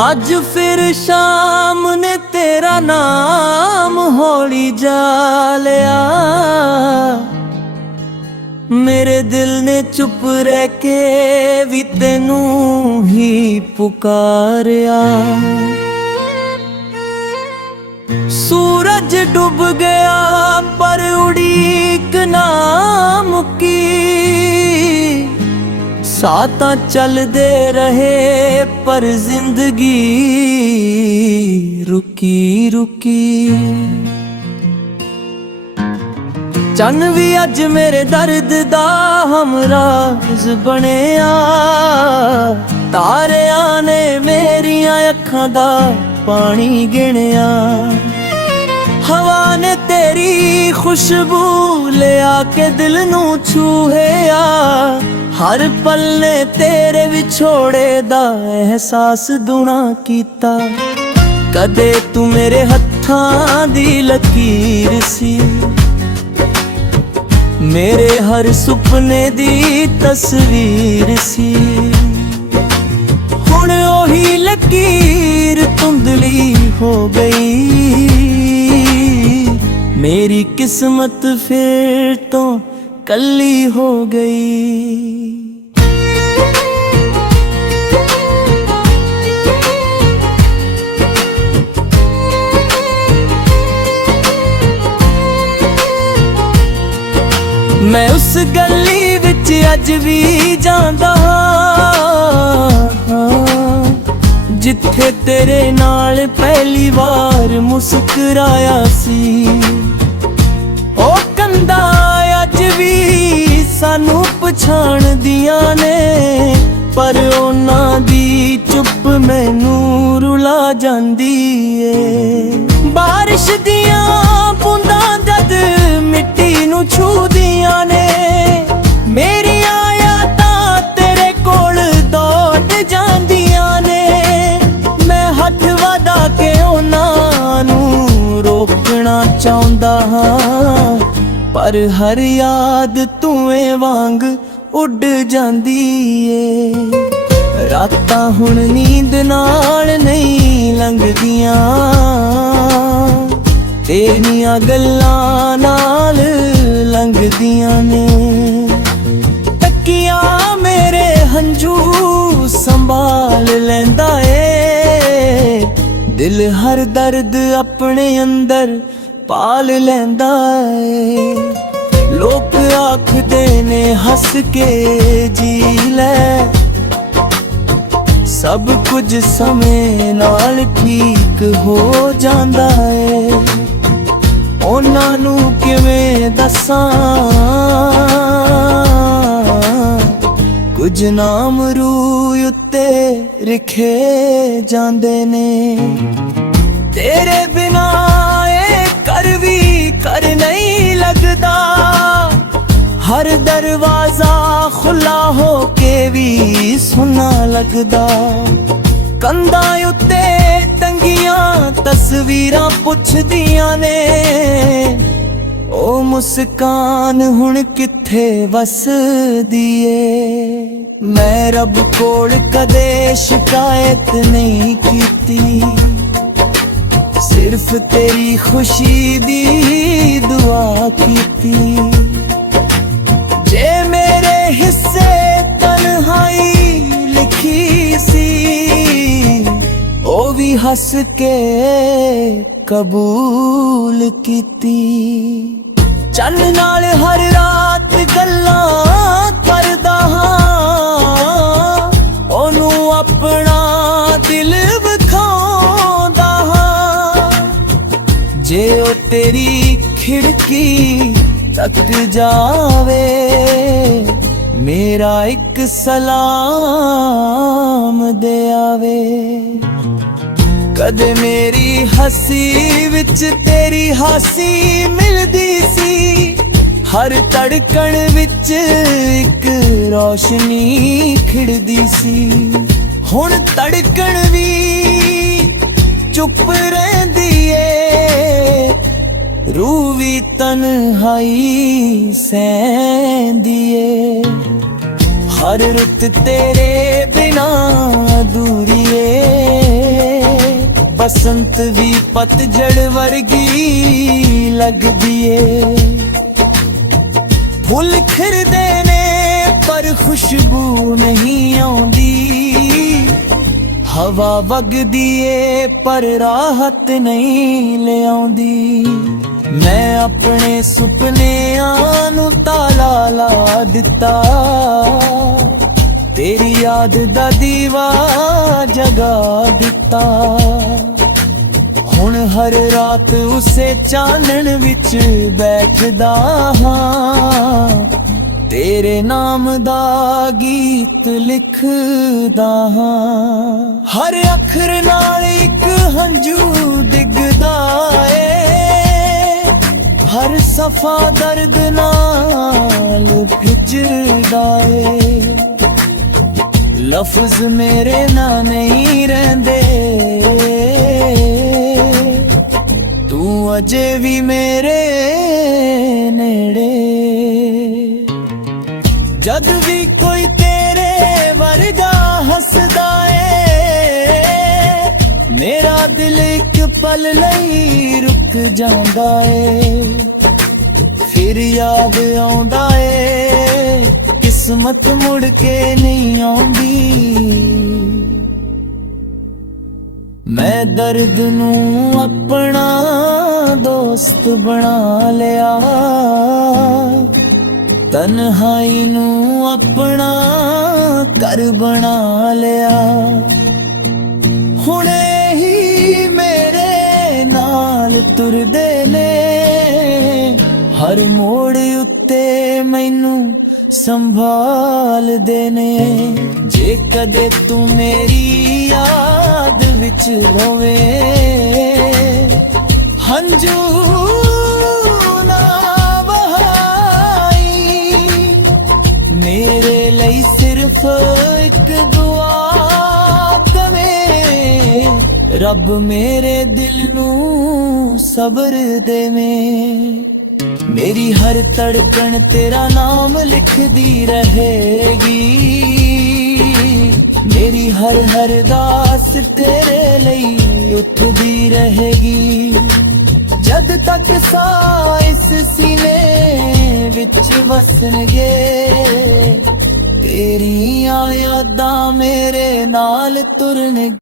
ਅੱਜ ਫਿਰ शाम ने तेरा नाम हौली जा लिया। मेरे दिल ने चुप रह के भी तेनू ही पुकारिया। सूरज डूब गया पर उड़ीक ना मुकी। साता चलदे रहे पर जिंदगी रुकी रुकी। चन भी अज मेरे दर्द दा हमराज बनिया। तारिया ने मेरिया अखां दा पानी गिणिया। हवा ने तेरी खुशबू ले आके दिल नू छूहिया। हर पल ने तेरे विछोड़े दा एहसास दुना कीता। कदे तू मेरे हत्थां दी लकीर सी। मेरे हर सुपने दी तस्वीर सी। हुण ओही लकीर धुंधली हो गई। मेरी किस्मत फिर तो कल्ली हो गई। मैं उस गली विच अज भी जांदा जिथे तेरे नाल पहली बार मुस्कुराया सी। ओ कंधा अज भी सानू पछाण दिया ने पर उन्हां दी चुप मैनू रुला जांदी ए। बारिश दियां बूंदां जद मिट्टी नू छूदियां ने मेरियां यादां तेरे कोल दौड़ जांदियां ने। मैं हथ वधा के उन्हां नू रोकना चाहुंदा हां पर हर याद तूए वांग उड़ जांदी ए। रातां हुण नींद नाल नहीं लंघदियां तेरियां गल्लां नाल लंघदियां ने। तकिया मेरे हंझू संभाल लैंदा ए। दिल हर दर्द अपने अंदर पाल लैंदा ए। लोक आखदे ने हस के जी लै सब कुछ समय नाल ठीक हो जांदा है। उन्हां नू किवें दसां कुछ नाम रूह उत्ते लिखे जांदे ने। तेरे बिना ए कर भी कर नहीं लगदा। हर दरवाजा खुला हो के भी सुना लगदा। कंधा उत्ते टंगियां तस्वीरां पुछदियां ने ओ मुस्कान हुण किथे वसदी ए। मैं रब कोल कदे शिकायत नहीं कीती सिर्फ तेरी खुशी दी दुआ कीती। जे मेरे हिस्से तन्हाई लिखी सी ओ भी हस के कबूल कीती। चन नाल हर रात गल्लां करदा हां ओनू अपना दिल विखाउंदा हां। जे ओ तेरी खिड़की तक जावे मेरा एक सलाम दे आवे। कदे मेरी हसी विच तेरी हासी मिलदी सी। हर धड़कन विच एक रोशनी खिड़दी सी। हुण धड़कन भी चुप रहिंदी ए। रूह भी तन्हाई सहंदी ए। हर रुत तेरे बिना अधूरी ए। ਬਸੰਤ ਵੀ ਪਤਝੜ ਵਰਗੀ ਲੱਗਦੀ ਏ। ਫੁੱਲ ਖਿੜਦੇ ਨੇ ਪਰ ਖੁਸ਼ਬੂ ਨਹੀਂ ਆਉਂਦੀ, ਹਵਾ ਵਗਦੀ ਏ ਪਰ ਰਾਹਤ ਨਹੀਂ ਲਿਆਉਂਦੀ। ਮੈਂ ਆਪਣੇ ਸੁਪਨਿਆਂ ਨੂੰ ਤਾਲਾ ਲਾ ਦਿੱਤਾ, ਤੇਰੀ ਯਾਦ ਦਾ ਦੀਵਾ ਜਗਾ ਦਿੱਤਾ। ਹੁਣ ਹਰ ਰਾਤ ਉਸੇ ਚਾਨਣ ਵਿੱਚ ਬੈਠਦਾ ਹਾਂ, ਤੇਰੇ ਨਾਮ ਦਾ ਗੀਤ ਲਿਖਦਾ ਹਾਂ। ਹਰ ਅੱਖਰ ਨਾਲ ਇੱਕ ਹੰਝੂ ਡਿੱਗਦਾ ਏ, ਹਰ ਸਫਾ ਦਰਦ ਨਾਲ ਭਿੱਜਦਾ ਏ। ਲਫ਼ਜ਼ ਮੇਰੇ ਨਾਲ ਨਹੀਂ ਰਹਿੰਦੇ, ਤੂੰ ਅਜੇ ਵੀ ਮੇਰੇ ਨੇੜੇ। ਜਦ ਵੀ ਕੋਈ ਤੇਰੇ ਵਰਗਾ ਹੱਸਦਾ ਏ, ਮੇਰਾ ਦਿਲ ਇੱਕ ਪਲ ਲਈ ਰੁਕ ਜਾਂਦਾ ਏ। ਫਿਰ ਯਾਦ ਆਉਂਦਾ ਏ ਕਿਸਮਤ ਮੁੜ ਕੇ ਨਹੀਂ ਆਉਂਦੀ। ਮੈਂ ਦਰਦ ਨੂੰ ਆਪਣਾ ਦੋਸਤ ਬਣਾ ਲਿਆ, ਤਨਹਾਈ ਨੂੰ ਆਪਣਾ ਘਰ ਬਣਾ ਲਿਆ। ਹੁਣ ਹੀ ਮੇਰੇ ਨਾਲ ਤੁਰਦੇ ਨੇ, ਹਰ ਮੋੜ ਉੱਤੇ ਮੈਨੂੰ ਸੰਭਾਲਦੇ ਨੇ। ਜੇ ਕਦੇ ਤੂੰ ਮੇਰੀ ਯਾਦ ਵਿੱਚ ਹੋਵੇ, ਹੰਝੂ ਨਾ ਵਹਾਈ, ਮੇਰੇ ਲਈ ਸਿਰਫ ਇੱਕ ਦੁਆ ਕਵੇਂ, ਰੱਬ ਮੇਰੇ ਦਿਲ ਨੂੰ ਸਬਰ ਦੇਵੇਂ। ਮੇਰੀ ਹਰ ਧੜਕਣ ਤੇਰਾ ਨਾਮ ਲਿਖਦੀ ਰਹੇਗੀ, ਮੇਰੀ ਹਰ ਅਰਦਾਸ ਤੇਰੇ ਲਈ ਉੱਠਦੀ ਰਹੇਗੀ। ਜਦ ਤੱਕ ਸਾਹ ਇਸ ਸੀਨੇ ਵਿੱਚ ਵਸਣਗੇ, ਤੇਰੀਆਂ ਯਾਦਾਂ ਮੇਰੇ ਨਾਲ ਤੁਰਨਗੇ।